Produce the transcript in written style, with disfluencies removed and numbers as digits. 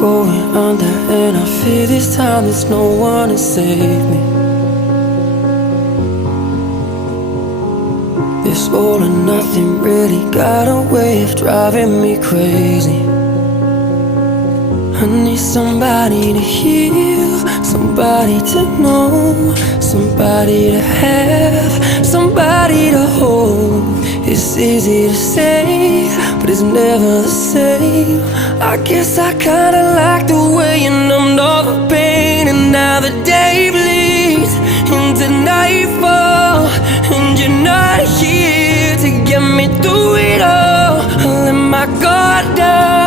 going under, and I fear this time there's no one to save me. This all or nothing really got a way of driving me crazy. I need somebody to heal, somebody to know, somebody to have, somebody to hold. It's easy to say, but it's never the same. I guess I kinda like the way you numbed all the pain. And now the day bleeds into nightfall, and you're not here to get me through it all. I let my guard down,